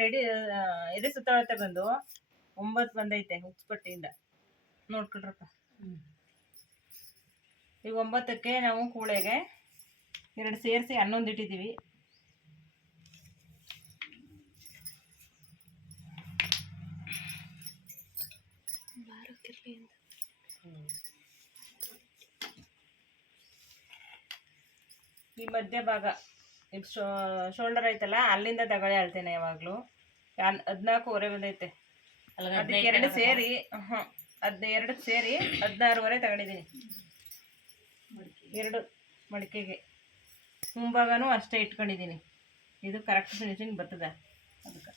Ready ಎದೆ ಸುತ್ತಳತೆ ಬಂದು ಒಂಬತ್ತು ಬಂದೈತೆ ಹುಚ್ಚಪಟ್ಟಿಯಿಂದ ನೋಡ್ಕೊಳ್ರಪ್ಪ. ಈಗ ಒಂಬತ್ತಕ್ಕೆ ನಾವು ಕೂಳೆಗೆ ಎರಡು ಸೇರಿಸಿ ಹನ್ನೊಂದು ಇಟ್ಟಿದ್ದೀವಿ. ಈ ಮಧ್ಯ ಭಾಗ ಈಗ ಶೋಲ್ಡರ್ ಐತಲ್ಲ ಅಲ್ಲಿಂದ ತಗೊಳ್ಳಿ ಅಳ್ತೇನೆ ಯಾವಾಗಲೂ. ಹದಿನಾಲ್ಕೂವರೆ ಬಂದೈತೆ. ಅದಕ್ಕೆ ಎರಡು ಸೇರಿ ಹ್ಞೂ ಹದಿನ ಎರಡಕ್ಕೆ ಸೇರಿ ಹದಿನಾರುವರೆ ತಗೊಂಡಿದ್ದೀನಿ. ಎರಡು ಮಡಿಕೆಗೆ. ಮುಂಭಾಗನೂ ಅಷ್ಟೇ ಇಟ್ಕೊಂಡಿದ್ದೀನಿ. ಇದು ಕರೆಕ್ಟ್ ಫಿನಿಶಿಂಗ್ ಬರ್ತದೆ ಅದಕ್ಕೆ.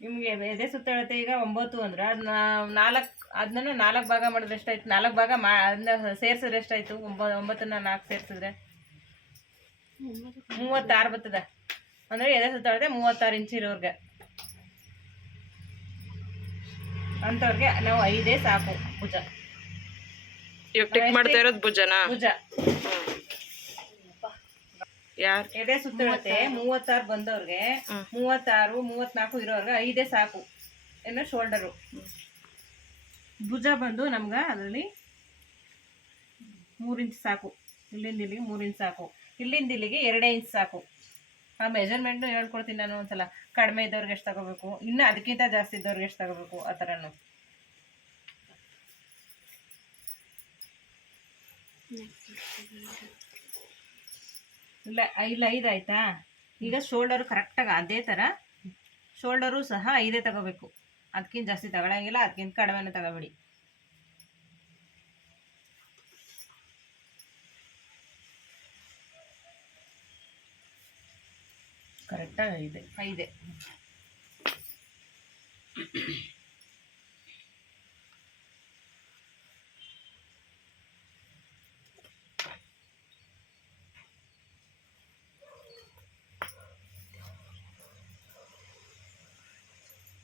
ನಿಮಗೆ ಎದೆ ಸುತ್ತಳತೆ ಈಗ ಒಂಬತ್ತು ಅಂದ್ರೆ ಅದನ್ನ ನಾಲ್ಕು ಅದನ್ನ ನಾಲ್ಕು ಭಾಗ ಮಾಡಿದ್ರೆ ಎಷ್ಟಾಯ್ತು? ನಾಲ್ಕು ಭಾಗ ಮಾ ಅದನ್ನ ಸೇರಿಸಿದ್ರೆ ಎಷ್ಟಾಯ್ತು? ಒಂಬ ಒಂಬತ್ತನ್ನ ನಾಲ್ಕು ಸೇರಿಸಿದ್ರೆ? ಮೂವತ್ತಾರು ಬರ್ತದೆ ಅಂದ್ರೆ ಎದೆ ಸುತ್ತಾಡದೆ ಮೂವತ್ತಾರು ಇಂಚ್ ಇರೋರ್ಗೆ. ಅಂಥವ್ರಿಗೆ ನಾವು ಐದೇ ಸಾಕು ಭುಜ. ಇವಾಗ ಟಿಕ್ ಮಾಡ್ತಾ ಇರೋದು ಭುಜನಾ? ಭುಜ. ಯಾರ್? ಎದೆ ಸುತ್ತಳತೆ ಮೂವತ್ತಾರು ಬಂದವ್ರಿಗೆ ಮೂವತ್ತಾರು ಮೂವತ್ನಾಲ್ಕು ಇರೋರ್ಗೆ ಐದೇ ಸಾಕು. ಏನೋ ಶೋಲ್ಡರು. ಭುಜ ಬಂದು ನಮ್ಗೆ ಅದರಲ್ಲಿ ಮೂರು ಇಂಚ್ ಸಾಕು. ಇಲ್ಲಿಂದ ಇಲ್ಲಿಗೆ ಮೂರು ಇಂಚ್ ಸಾಕು. ಇಲ್ಲಿಂದ ಇಲ್ಲಿಗೆ ಎರಡೇ ಇಂಚ್ ಸಾಕು. ಆ ಮೆಜರ್ಮೆಂಟ್ನು ಹೇಳ್ಕೊಡ್ತೀನಿ ನಾನು ಒಂದ್ಸಲ. ಕಡಿಮೆ ಇದ್ದವ್ರಿಗೆ ಎಷ್ಟು ತಗೋಬೇಕು? ಇನ್ನು ಅದಕ್ಕಿಂತ ಜಾಸ್ತಿ ಇದ್ದವ್ರಿಗೆ ಎಷ್ಟು ತಗೋಬೇಕು? ಆ ಥರನು ಇಲ್ಲ ಇಲ್ಲ, ಐದು ಆಯ್ತಾ? ಈಗ ಶೋಲ್ಡರು ಕರೆಕ್ಟಾಗಿ ಅದೇ ಥರ ಶೋಲ್ಡರು ಸಹ ಐದೇ ತಗೋಬೇಕು. ಅದಕ್ಕಿಂತ ಜಾಸ್ತಿ ತಗೊಳಂಗಿಲ್ಲ, ಅದಕ್ಕಿಂತ ಕಡಿಮೆನೇ ತಗೋಬೇಡಿ. ಕರೆಕ್ಟಾಗಿ ಇದೆ. ಇದೆ.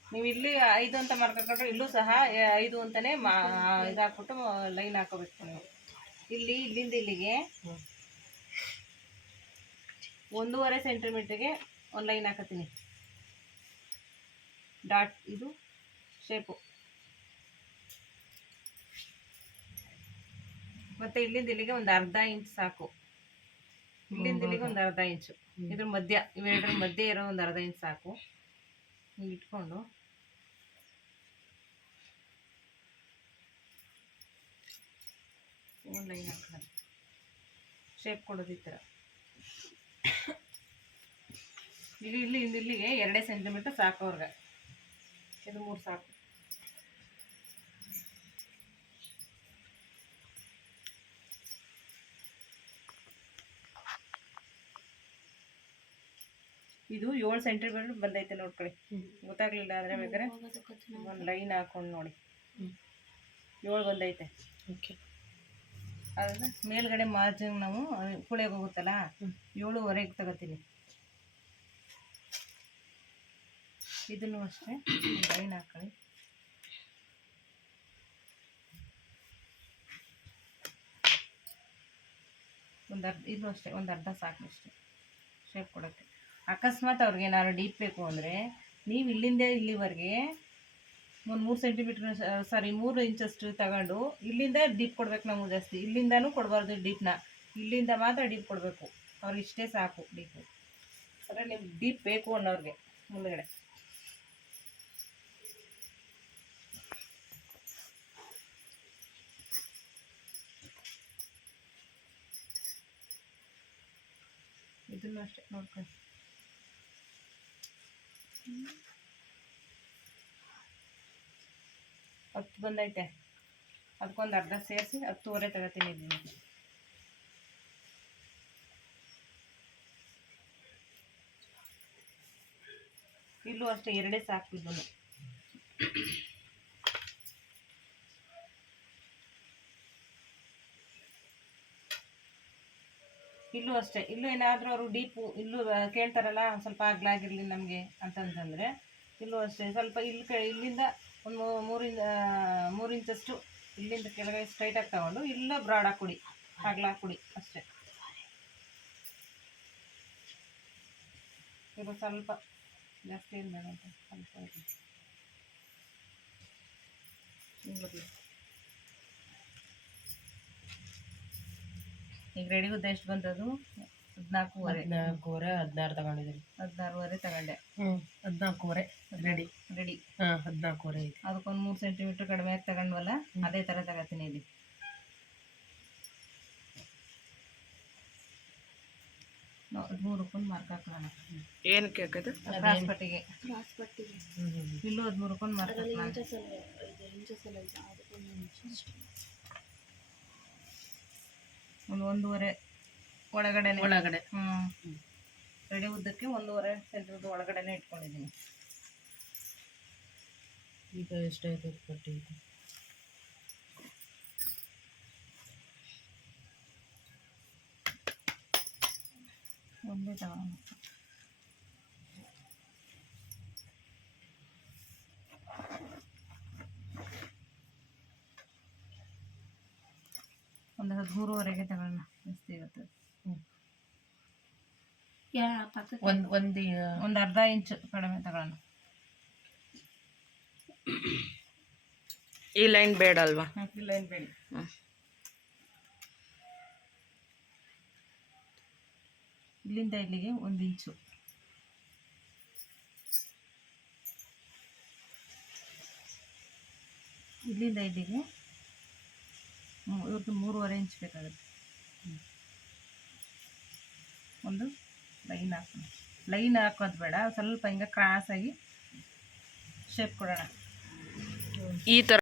ನೀವು ಇಲ್ಲಿ ಐದು ಅಂತ ಮಾರ್ಕೊಂಡ್ರೆ ಇಲ್ಲೂ ಸಹ ಐದು ಅಂತಾನೆ ಮಾ ಇದಾಕ್ಬಿಟ್ಟು ಲೈನ್ ಹಾಕೋಬೇಕು ನೀವು. ಇಲ್ಲಿ ಇಲ್ಲಿಂದ ಇಲ್ಲಿಗೆ ಒಂದೂವರೆ ಸೆಂಟಿಮೀಟ್ರಿಗೆ ಒಂದು ಲೈನ್ ಹಾಕತ್ತೀನಿ. ಡಾಟ್ ಇದು ಶೇಪು ಮತ್ತು ಇಲ್ಲಿಂದ ಇಲ್ಲಿಗೆ ಒಂದು ಅರ್ಧ ಇಂಚ್ ಸಾಕು. ಇಲ್ಲಿಂದ ಇಲ್ಲಿಗೆ ಒಂದು ಅರ್ಧ ಇಂಚು ಇದ್ರ ಮಧ್ಯ ಇವೆರಡರ ಮಧ್ಯೆ ಇರೋ ಒಂದು ಅರ್ಧ ಇಂಚ್ ಸಾಕು. ಹಿಂಗೆ ಇಟ್ಕೊಂಡು. ಲೈನ್ ಹಾಕೋದು ಶೇಪ್ ಕೊಡೋದು ಈ ಥರ ಇಲ್ಲಿ ಇಲ್ಲಿ ಇಲ್ಲಿ ಇಲ್ಲಿಗೆ ಎರಡೇ ಸೆಂಟಿಮೀಟರ್ ಸಾಕು ಅವ್ರಿಗೆ. ಇದು ಮೂರು ಸಾಕು. ಇದು ಏಳು ಸೆಂಟಿಮೀಟರ್ ಬಂದೈತೆ ನೋಡ್ಕೊಳ್ಳಿ ಗೊತ್ತಾಗ್ಲಿಲ್ಲ ಆದರೆ ಬೇಕಾದ್ರೆ ಒಂದು ಲೈನ್ ಹಾಕೊಂಡು ನೋಡಿ. ಏಳು ಬಂದೈತೆ. ಓಕೆ ಅದ್ರ ಮೇಲ್ಗಡೆ ಮಾರ್ಜಿನ್ ನಾವು ಕುಳಿಯೋಕೆ ಹೋಗುತ್ತಲ್ಲ ಏಳುವರೆಗೆ ತಗೋತೀನಿ. ಇದನ್ನು ಅಷ್ಟೇ. ಲೈನ್ ಹಾಕೊಳ್ಳಿ. ಒಂದು ಅರ್ಧ ಇದು ಅಷ್ಟೇ, ಒಂದು ಅರ್ಧ ಸಾಕು ಅಷ್ಟೇ. ಶೇಪ್ ಕೊಡೋಕ್ಕೆ. ಅಕಸ್ಮಾತ್ ಅವ್ರಿಗೆ ಏನಾದ್ರು ಡೀಪ್ ಬೇಕು ಅಂದರೆ, ನೀವು ಇಲ್ಲಿಂದ ಇಲ್ಲಿವರೆಗೆ ಒಂದು ಮೂರು ಸೆಂಟಿಮೀಟ್ರ್ ಸಾರಿ ಮೂರು ಇಂಚಷ್ಟು ತಗೊಂಡು ಇಲ್ಲಿಂದ ಡೀಪ್ ಕೊಡ್ಬೇಕು ನಮಗೆ ಜಾಸ್ತಿ. ಇಲ್ಲಿಂದನೂ ಕೊಡಬಾರ್ದು ಡೀಪ್ನ ಇಲ್ಲಿಂದ ಮಾತ್ರ ಡೀಪ್ ಕೊಡಬೇಕು. ಅವ್ರಿಗೆ ಇಷ್ಟೇ ಸಾಕು ಡೀಪು ಅಂದರೆ ನಿಮ್ಗೆ ಡೀಪ್ ಬೇಕು ಅನ್ನೋರಿಗೆ ಮುಂದ್ಗಡೆ. ಇದನ್ನು ಅಷ್ಟೇ, ನೋಡ್ಕೊಳ್ಳಿ. ಹತ್ತು ಬಂದೈತೆ. ಅದಕ್ಕೊಂದು ಅರ್ಧ ಸೇರಿಸಿ ಹತ್ತುವರೆ ತಗೋತೀನಿ ಇದನ್ನು ಇಲ್ಲೂ ಅಷ್ಟೇ, ಎರಡೇ ಸಾಕು ಇದನ್ನು ಇಲ್ಲೂ ಅಷ್ಟೇ. ಇಲ್ಲೂ ಏನಾದರೂ ಅವರು ಡೀಪು ಇಲ್ಲೂ ಕೇಳ್ತಾರಲ್ಲ, ಸ್ವಲ್ಪ ಆಗ್ಲಾಗಿರಲಿ ನಮಗೆ ಅಂತಂತಂದರೆ, ಇಲ್ಲೂ ಅಷ್ಟೇ. ಸ್ವಲ್ಪ ಇಲ್ಲಿ ಕ, ಇಲ್ಲಿಂದ ಒಂದು ಮೂರಿಂದ ಮೂರು ಇಂಚಷ್ಟು ಇಲ್ಲಿಂದ ಕೆಳಗೆ ಸ್ಟ್ರೈಟಾಗಿ ತಗೊಂಡು ಇಲ್ಲ ಬ್ರಾಡ್ ಹಾಕೊಡಿ ಅಗಲ ಹಾಕೊಡಿ ಅಷ್ಟೇ. ಇದು ಸ್ವಲ್ಪ ಜಾಸ್ತಿ ಏನು ಬೇಡ ಅಂತ ಸ್ವಲ್ಪ ಈಗ ರೆಡಿ ಉದ್ದ ಎಷ್ಟು ಬಂದದು ಹದಿನಾಲ್ಕೂವರೆ. ಹದಿನಾಲ್ಕೂವರೆ ಹದಿನಾರು ತಗೊಂಡಿದ್ದೀನಿ. ಹದಿನಾರುವರೆ ತಗೊಂಡೆ. ಹ್ಞೂ ಹದಿನಾಲ್ಕೂವರೆ ರೆಡಿ ರೆಡಿ ಹಾಂ ಹದಿನಾಲ್ಕೂವರೆ ಐತಿ. ಅದಕ್ಕೊಂದು ಮೂರು ಸೆಂಟಿಮೀಟ್ರ್ ಕಡಿಮೆ ಆಗಿ ತಗೊಂಡ್ವಲ್ಲ ಅದೇ ಥರ ತಗೋತೀನಿ ಇಲ್ಲಿ. ಹದಿಮೂರಕ್ಕೊಂದು ಮಾರ್ಕ್ ಹಾಕೋಣ. ಏನಕ್ಕೆ ಹಾಕೋದು ಕ್ರಾಸ್ ಪಟ್ಟಿಗೆ ಇಲ್ಲೂ ಹದಿಮೂರಕ್ಕೊಂದು ಮಾರ್ಕ್ ಹಾಕೋಣ ಒಂದು ಒಂದೂವರೆ ಒಳಗಡೆನೆ ಒಳಗಡೆ ಹ್ಞೂ ರೆಡಿ ಉದ್ದಕ್ಕೆ ಒಂದೂವರೆ ಸೆಂಟ್ರದ್ದು ಒಳಗಡೆನೆ ಇಟ್ಕೊಂಡಿದ್ದೀನಿ ಈಗ ಎಷ್ಟಾಯ್ತು ಪಟ್ಟಿ ಇದು ಒಂದೇ ತಗೋಣ ಒಂದು ಮೂರುವರೆಗೆ ತಗೋಣ ಜಾಸ್ತಿ ಇರುತ್ತೆ ಒಂದು ಒಂದು ಒಂದು ಅರ್ಧ ಇಂಚು ಕಡಿಮೆ ತಗೊಳ್ಳೋಣ. ಈ ಲೈನ್ ಬೇಡ ಅಲ್ವಾ? ಈ ಲೈನ್ ಬೇಡ. ಇಲ್ಲಿಂದ ಇಲ್ಲಿಗೆ ಒಂದು ಇಂಚು. ಇಲ್ಲಿಂದ ಇಲ್ಲಿಗೆ ಇವ್ರದ್ದು ಮೂರುವರೆ ಇಂಚ್ ಬೇಕಾಗುತ್ತೆ. ಒಂದು ಲೈನ್ ಹಾಕೋಣ ಲೈನ್ ಹಾಕೋದು ಬೇಡ, ಸ್ವಲ್ಪ ಹಿಂಗೆ ಕ್ರಾಸಾಗಿ ಶೇಪ್ ಕೊಡೋಣ. ಈ ಥರ